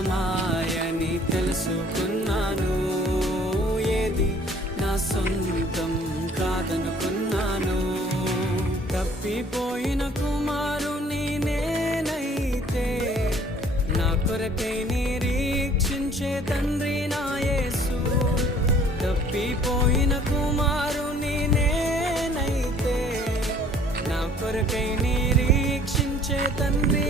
సొంతమాయని తెలుసుకున్నాను, ఏది నా సొంతం కాదనుకున్నాను. తప్పిపోయిన కుమారుని నేనైతే, నా కొరకై నిరీక్షించే తండ్రి నా యేసు. తప్పిపోయిన కుమారుని నేనైతే, నా కొరకై నిరీక్షించే తండ్రి